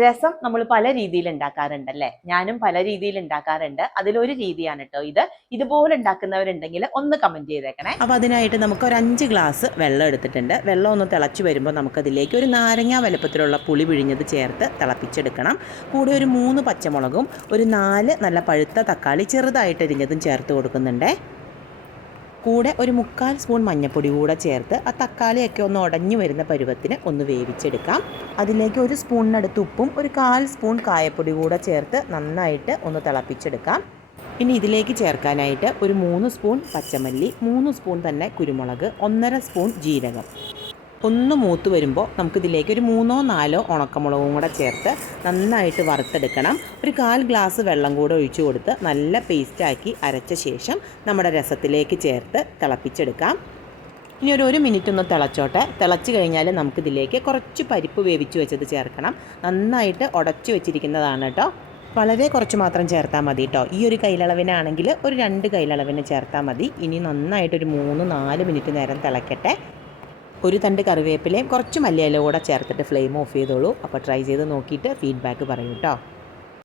രസം നമ്മൾ പല രീതിയിൽ ഉണ്ടാക്കാറുണ്ടല്ലേ? ഞാനും പല രീതിയിൽ ഉണ്ടാക്കാറുണ്ട്. അതിലൊരു രീതിയാണ് കേട്ടോ ഇത്. ഇതുപോലെ ഉണ്ടാക്കുന്നവരുണ്ടെങ്കിൽ ഒന്ന് കമന്റ് ചെയ്തേക്കണേ. അപ്പോൾ അതിനായിട്ട് നമുക്ക് ഒരു 5 ഗ്ലാസ് വെള്ളം എടുത്തിട്ടുണ്ട്. വെള്ളം ഒന്ന് തിളച്ച് വരുമ്പോൾ നമുക്കതിലേക്ക് ഒരു നാരങ്ങ വലുപ്പത്തിലുള്ള പുളി പിഴിഞ്ഞത് ചേർത്ത് തിളപ്പിച്ചെടുക്കണം. കൂടെ ഒരു 3 പച്ചമുളകും ഒരു 4 നല്ല പഴുത്ത തക്കാളി ചെറുതായിട്ട് അരിഞ്ഞതും ചേർത്ത് കൊടുക്കുന്നുണ്ട്. കൂടെ ഒരു 3/4 സ്പൂൺ മഞ്ഞൾപ്പൊടി കൂടെ ചേർത്ത് ആ തക്കാളിയൊക്കെ ഒന്ന് ഉടഞ്ഞു വരുന്ന പരുവത്തിന് ഒന്ന് വേവിച്ചെടുക്കാം. അതിലേക്ക് ഒരു സ്പൂണിനടുത്ത് ഉപ്പും ഒരു 1/4 സ്പൂൺ കായപ്പൊടി കൂടെ ചേർത്ത് നന്നായിട്ട് ഒന്ന് തിളപ്പിച്ചെടുക്കാം. ഇനി ഇതിലേക്ക് ചേർക്കാനായിട്ട് ഒരു 3 സ്പൂൺ പച്ചമല്ലി, 3 സ്പൂൺ തന്നെ കുരുമുളക്, 1/2 സ്പൂൺ ജീരകം. ഒന്ന് മൂത്ത് വരുമ്പോൾ നമുക്കിതിലേക്ക് ഒരു 3-4 ഉണക്കമുളകും കൂടെ ചേർത്ത് നന്നായിട്ട് വറുത്തെടുക്കണം. ഒരു 1/4 ഗ്ലാസ് വെള്ളം കൂടെ ഒഴിച്ചു കൊടുത്ത് നല്ല പേസ്റ്റാക്കി അരച്ച ശേഷം നമ്മുടെ രസത്തിലേക്ക് ചേർത്ത് തിളപ്പിച്ചെടുക്കാം. ഇനി ഒരു മിനിറ്റ് ഒന്ന് തിളച്ചോട്ടെ. തിളച്ച് കഴിഞ്ഞാൽ നമുക്കിതിലേക്ക് കുറച്ച് പരിപ്പ് വേവിച്ച് വെച്ചത് ചേർക്കണം. നന്നായിട്ട് ഉടച്ചു വെച്ചിരിക്കുന്നതാണ് കേട്ടോ. വളരെ കുറച്ച് മാത്രം ചേർത്താൽ മതി കേട്ടോ. ഈ ഒരു കൈലളവിനാണെങ്കിൽ ഒരു 2 കൈലളവിന് ചേർത്താൽ മതി. ഇനി നന്നായിട്ടൊരു 3-4 മിനിറ്റ് നേരം തിളയ്ക്കട്ടെ. ഒരു തണ്ട് കറിവേപ്പിലയും കുറച്ച് മല്ലിയില കൂടെ ചേർത്തിട്ട് ഫ്ലെയിം ഓഫ് ചെയ്തോളൂ. അപ്പോൾ ട്രൈ ചെയ്ത് നോക്കിയിട്ട് ഫീഡ്ബാക്ക് പറയൂ കേട്ടോ.